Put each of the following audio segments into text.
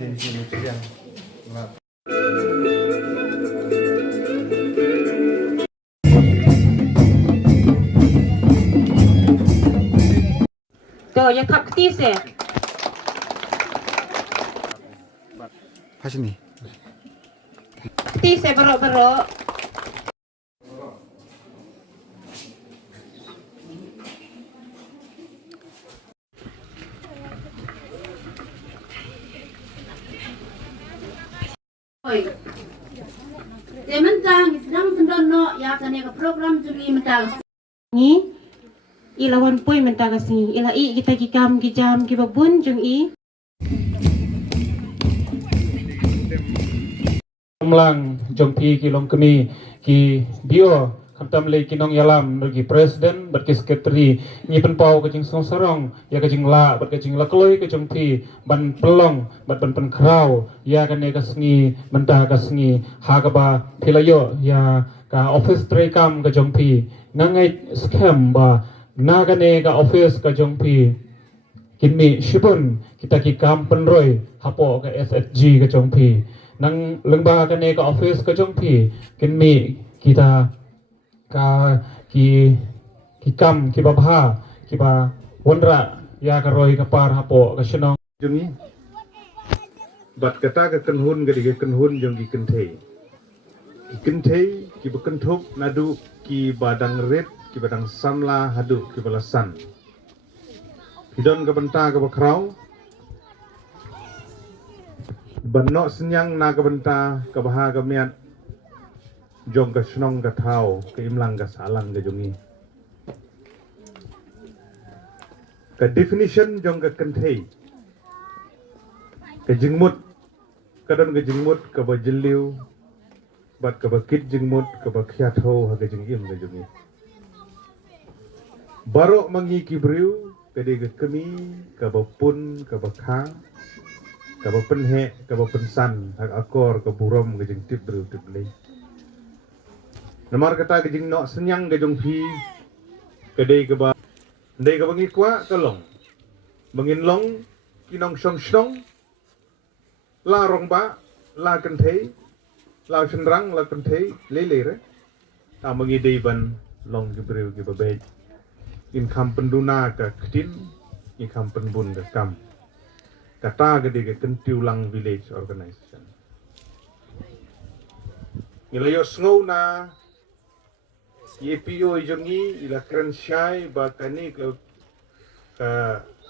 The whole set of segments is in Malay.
Di sini siang. Tuh, yang kap ketis eh. Pas ini. Ketis eh berok-berok. Oi. Sementang sedang sendono ya kan ya program juri mentang. Ni ilawan pui mentagas ni. Ila i kita kikam kijam kibabun jung i. Lang jong pi ki long kemi ki bio kamtam le ki nong yalam bagi presiden bagi sekretari ni pen pau ke jing song sarong ya ke jing la bagi jing la kloi ke jong pi ban pelong ban pen krau ya kan ne kasngi mentah kasngi ha ka ba philayo ya ka office tre kam ke jong pi nangai scam ba na ka ne ka office ke jong pi kini shibun kita ki kam penroi hapo ke SSG ke jong pi nang lembaga ne ka office ka jong pi kini kita ka ki kam ki babha ki ba wonra ya ka roi ka par hapo ka shnong jungi bat kata ka kenhun ga dige kenhun jong ki kentei ki bekenthuk nadu ki badang red ki badang samla hadu ki balasan hidon ka benta ka bakrau banno senyang na ka benta ka baha ka miat jong ka shnong ka thau ka imlang ka salang ka jungi ka definition jong ka kentei ka jingmut kadon ka jingmut ka ba jiliu bat ka ba kit jingmut ka ba khiat ho ha ka jingim ka jungi barok mangi kibriu ka de ka kemi ka ba pun ka ba kha ka ba penhe ka ba pensan hak akor ka burom ka jing tip bru tip le namar kata ka jing no senyang ka jong phi ka de ka ba ndai ka bangi kwa ka long bangin long kinong shong shong la rong ba la kan thei la chenrang la kan thei le le re ta mangi dei ban long ki breu ki ba be in kam penduna ka ktin in kam penbun ka kam kata gede ke Kentiulang Village Organization ilayo snow na EPO jongi ila krensyai ba kani ka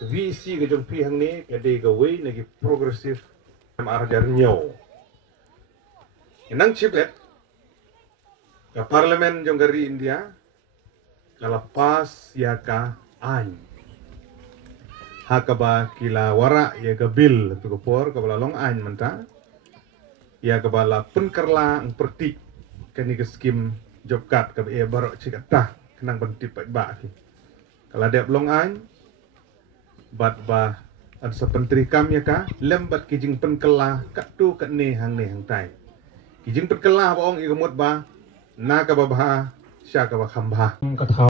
VC ke jong pi hang ni gede ka wei nagi progressive arjar nyo inang chibet ka parlimen jong gari India kala pas ya ka ain hakaba kila wara ya ka bil tu ko por ka bala long ain menta ya ka bala penkerla ang pertik kani ka skim job card ka e baro cikata kenang bentip ba ki kala dep long ain bat ba an sa pentri kam ya ka lembat kijing penkela ka tu ka ne hang tai kijing penkela ba ong i gamot ba na ka ba sya ka ba khamba ka